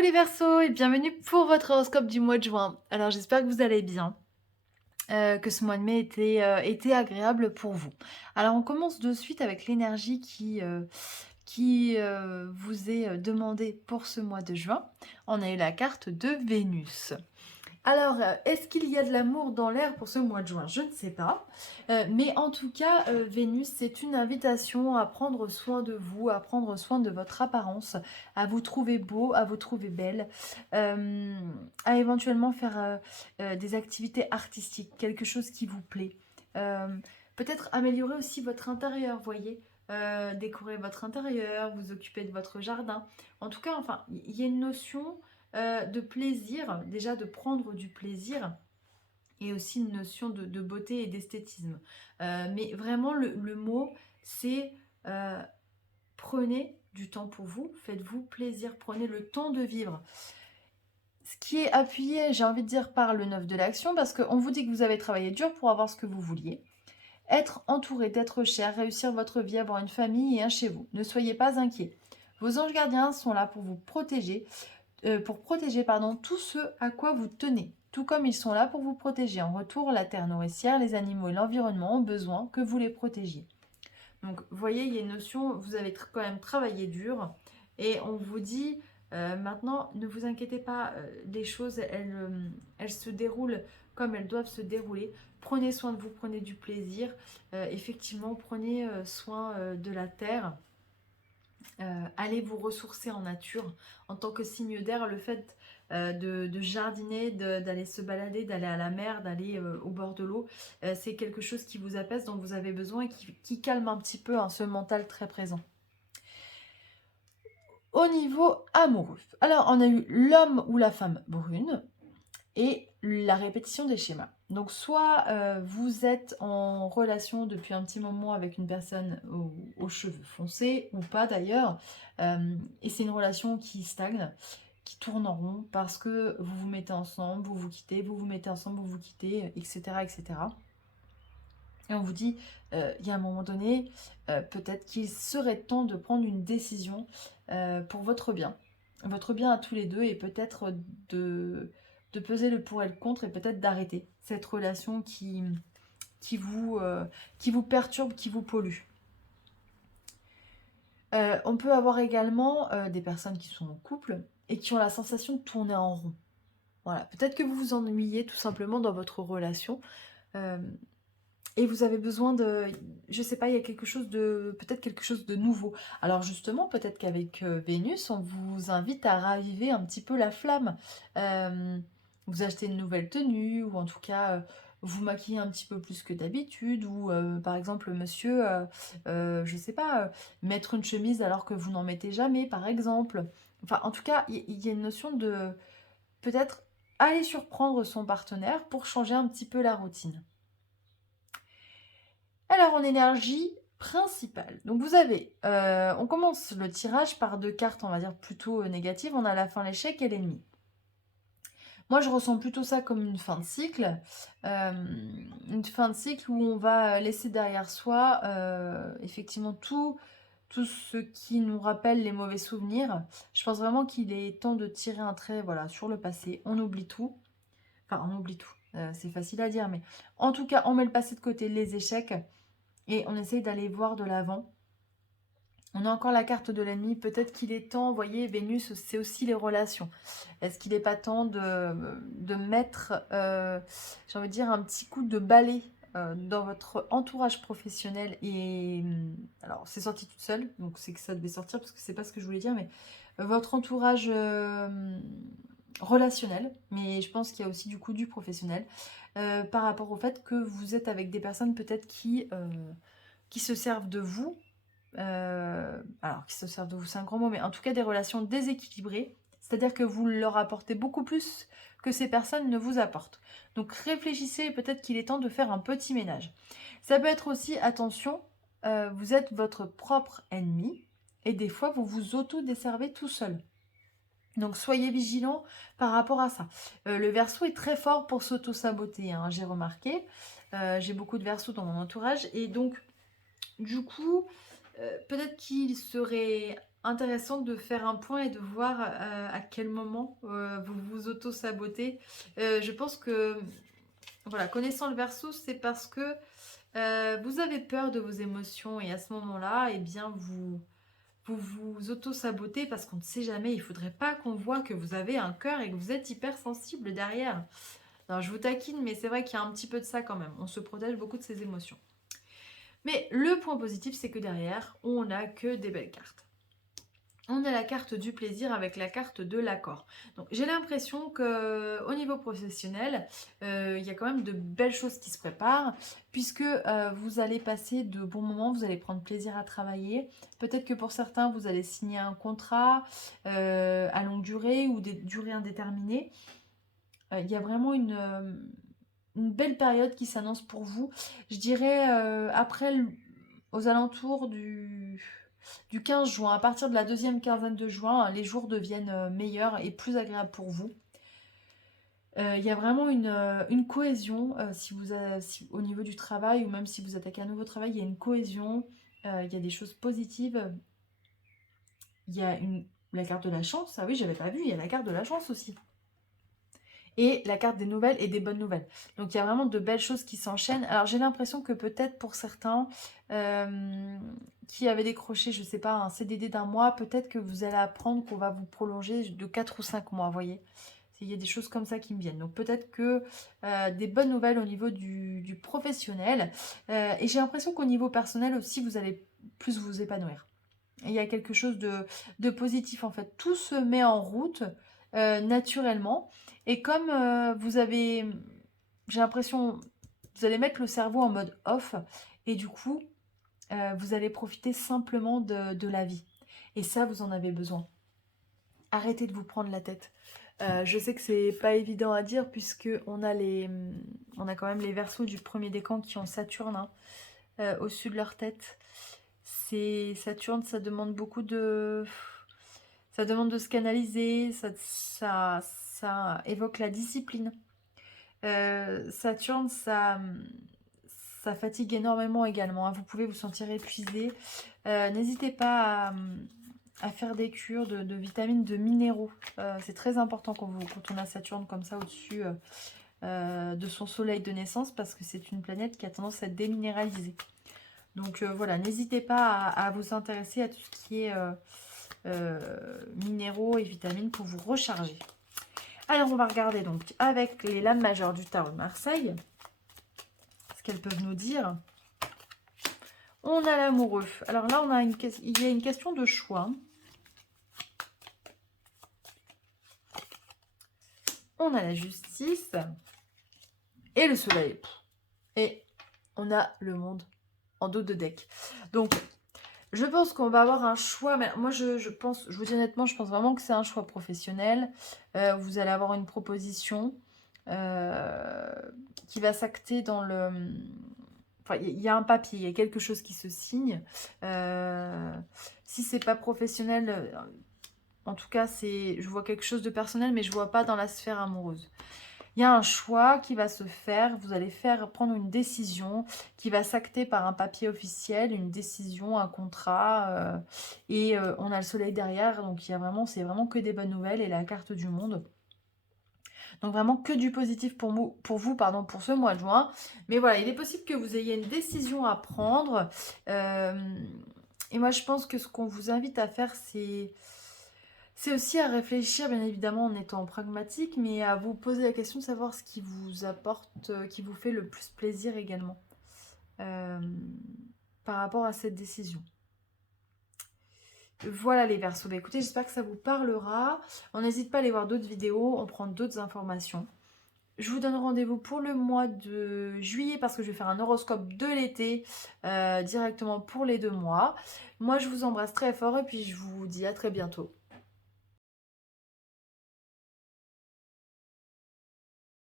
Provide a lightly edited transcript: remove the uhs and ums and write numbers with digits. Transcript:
les Verseaux et bienvenue pour votre horoscope du mois de juin. Alors j'espère que vous allez bien, que ce mois de mai était agréable pour vous. Alors on commence de suite avec l'énergie qui vous est demandée pour ce mois de juin. On a eu la carte de Vénus. Alors, est-ce qu'il y a de l'amour dans l'air pour ce mois de juin? Je ne sais pas. Mais en tout cas, Vénus, c'est une invitation à prendre soin de vous, à prendre soin de votre apparence, à vous trouver beau, à vous trouver belle, euh, à éventuellement faire des activités artistiques, quelque chose qui vous plaît. Euh, Peut-être améliorer aussi votre intérieur, voyez. Décorer votre intérieur, vous occuper de votre jardin. En tout cas, enfin, il y a une notion de plaisir, déjà de prendre du plaisir, et aussi une notion de beauté et d'esthétisme. Mais vraiment, le mot, c'est prenez du temps pour vous, faites-vous plaisir, prenez le temps de vivre. Ce qui est appuyé, j'ai envie de dire, par le 9 de l'action, parce qu'on vous dit que vous avez travaillé dur pour avoir ce que vous vouliez. Être entouré, d'être cher, réussir votre vie, avoir une famille et un chez vous. Ne soyez pas inquiets. Vos anges gardiens sont là pour vous protéger, tout ce à quoi vous tenez, tout comme ils sont là pour vous protéger. En retour, la terre nourricière, les animaux et l'environnement ont besoin que vous les protégiez. Donc, vous voyez, il y a une notion, vous avez quand même travaillé dur, et on vous dit, maintenant, ne vous inquiétez pas, les choses, elles se déroulent comme elles doivent se dérouler. Prenez soin de vous, prenez du plaisir. Effectivement, prenez soin de la terre. Allez vous ressourcer en nature. En tant que signe d'air, le fait de jardiner, d'aller se balader, d'aller à la mer, d'aller au bord de l'eau, c'est quelque chose qui vous apaise, dont vous avez besoin et qui calme un petit peu ce mental très présent. Au niveau amoureux, alors on a eu l'homme ou la femme brune et la répétition des schémas. Donc soit vous êtes en relation depuis un petit moment avec une personne aux cheveux foncés, ou pas d'ailleurs, et c'est une relation qui stagne, qui tourne en rond, parce que vous vous mettez ensemble, vous vous quittez, vous vous mettez ensemble, vous vous quittez, etc. etc. Et on vous dit, il y a un moment donné, peut-être qu'il serait temps de prendre une décision pour votre bien à tous les deux, et peut-être de peser le pour et le contre, et peut-être d'arrêter cette relation qui vous perturbe, qui vous pollue. On peut avoir également des personnes qui sont en couple et qui ont la sensation de tourner en rond. Voilà, peut-être que vous vous ennuyez tout simplement dans votre relation. euh, Et vous avez besoin de, je sais pas, il y a quelque chose de, peut-être quelque chose de nouveau. Alors justement, peut-être qu'avec Vénus, on vous invite à raviver un petit peu la flamme. Euh, Vous achetez une nouvelle tenue, ou en tout cas, vous maquillez un petit peu plus que d'habitude, ou par exemple, monsieur, je sais pas, mettre une chemise alors que vous n'en mettez jamais, par exemple. Enfin, en tout cas, il y a une notion de peut-être aller surprendre son partenaire pour changer un petit peu la routine. Alors en énergie principale, donc vous avez, on commence le tirage par deux cartes, on va dire plutôt négatives. On a la fin, l'échec et l'ennemi. Moi je ressens plutôt ça comme euh, une fin de cycle où on va laisser derrière soi effectivement tout ce qui nous rappelle les mauvais souvenirs. Je pense vraiment qu'il est temps de tirer un trait, voilà, sur le passé. On oublie tout, enfin on oublie tout, c'est facile à dire, mais en tout cas on met le passé de côté, les échecs. Et on essaye d'aller voir de l'avant. On a encore la carte de l'ennemi. Peut-être qu'il est temps, vous voyez, Vénus, c'est aussi les relations. Est-ce qu'il n'est pas temps de mettre, j'ai envie de dire, un petit coup de balai dans votre entourage professionnel et alors c'est sorti toute seule, donc c'est que ça devait sortir parce que c'est pas ce que je voulais dire, mais votre entourage relationnel, mais je pense qu'il y a aussi du coup du professionnel, par rapport au fait que vous êtes avec des personnes peut-être qui se servent de vous. Alors, qui se servent de vous, c'est un grand mot, mais en tout cas des relations déséquilibrées. C'est-à-dire que vous leur apportez beaucoup plus que ces personnes ne vous apportent. Donc réfléchissez, peut-être qu'il est temps de faire un petit ménage. Ça peut être aussi, attention, vous êtes votre propre ennemi, et des fois vous vous auto-desservez tout seul. Donc soyez vigilants par rapport à ça. Le Verseau est très fort pour s'auto-saboter, hein, j'ai remarqué. J'ai beaucoup de Verseaux dans mon entourage, et donc du coup, peut-être qu'il serait intéressant de faire un point et de voir à quel moment vous vous auto-sabotez. Je pense que, voilà, connaissant le Verseau, c'est parce que vous avez peur de vos émotions et à ce moment-là, eh bien, vous vous auto-sabotez parce qu'on ne sait jamais. Il ne faudrait pas qu'on voit que vous avez un cœur et que vous êtes hypersensible derrière. Alors, je vous taquine, mais c'est vrai qu'il y a un petit peu de ça quand même. On se protège beaucoup de ses émotions. Mais le point positif, c'est que derrière, on n'a que des belles cartes. On a la carte du plaisir avec la carte de l'accord. Donc j'ai l'impression qu'au niveau professionnel, il y a quand même de belles choses qui se préparent, puisque vous allez passer de bons moments, vous allez prendre plaisir à travailler. Peut-être que pour certains, vous allez signer un contrat à longue durée ou des durées indéterminées. Il y a vraiment une belle période qui s'annonce pour vous. Je dirais après, aux alentours du 15 juin, à partir de la deuxième quinzaine de juin, les jours deviennent meilleurs et plus agréables pour vous. Il y a vraiment une cohésion au niveau du travail, ou même si vous attaquez un nouveau travail, il y a une cohésion, il y a des choses positives. Il y a la carte de la chance, ah oui, j'avais pas vu, il y a la carte de la chance aussi. Et la carte des nouvelles et des bonnes nouvelles. Donc il y a vraiment de belles choses qui s'enchaînent. Alors j'ai l'impression que peut-être pour certains qui avaient décroché, je sais pas, un CDD d'un mois, peut-être que vous allez apprendre qu'on va vous prolonger de 4 ou 5 mois, vous voyez. Il y a des choses comme ça qui me viennent. Donc peut-être que des bonnes nouvelles au niveau du professionnel. Et j'ai l'impression qu'au niveau personnel aussi, vous allez plus vous épanouir. Et il y a quelque chose de positif en fait. Tout se met en route naturellement. Et comme vous avez, j'ai l'impression, vous allez mettre le cerveau en mode off. Et du coup, vous allez profiter simplement de la vie. Et ça, vous en avez besoin. Arrêtez de vous prendre la tête. Je sais que c'est pas évident à dire puisque on a quand même les Verseaux du premier décan qui ont Saturne au-dessus de leur tête. C'est Saturne, ça demande beaucoup de... Ça demande de se canaliser, ça évoque la discipline. Saturne, ça fatigue énormément également, hein. Vous pouvez vous sentir épuisé. N'hésitez pas à faire des cures de vitamines, de minéraux. C'est très important quand on a Saturne comme ça au-dessus de son soleil de naissance parce que c'est une planète qui a tendance à déminéraliser. Donc voilà, n'hésitez pas à vous intéresser à tout ce qui est minéraux et vitamines pour vous recharger. Alors on va regarder donc avec les lames majeures du tarot de Marseille ce qu'elles peuvent nous dire. On a l'amoureux. Alors là, il y a une question de choix. On a la justice et le soleil. Et on a le monde en dos de deck. Donc, je pense qu'on va avoir un choix. Mais moi, je vous dis honnêtement, je pense vraiment que c'est un choix professionnel. Vous allez avoir une proposition qui va s'acter dans le... Enfin, il y a un papier, il y a quelque chose qui se signe. Si c'est pas professionnel, en tout cas, je vois quelque chose de personnel, mais je vois pas dans la sphère amoureuse. Il y a un choix qui va se faire, vous allez prendre une décision qui va s'acter par un papier officiel, une décision, un contrat, et on a le soleil derrière, donc c'est vraiment que des bonnes nouvelles et la carte du monde. Donc vraiment que du positif pour vous, pour ce mois de juin. Mais voilà, il est possible que vous ayez une décision à prendre. Et moi, je pense que ce qu'on vous invite à faire, c'est aussi à réfléchir, bien évidemment, en étant pragmatique, mais à vous poser la question de savoir ce qui vous apporte, qui vous fait le plus plaisir également par rapport à cette décision. Voilà les Verseaux. Bah, écoutez, j'espère que ça vous parlera. On n'hésite pas à aller voir d'autres vidéos, on prend d'autres informations. Je vous donne rendez-vous pour le mois de juillet parce que je vais faire un horoscope de l'été directement pour les 2 mois. Moi, je vous embrasse très fort et puis je vous dis à très bientôt.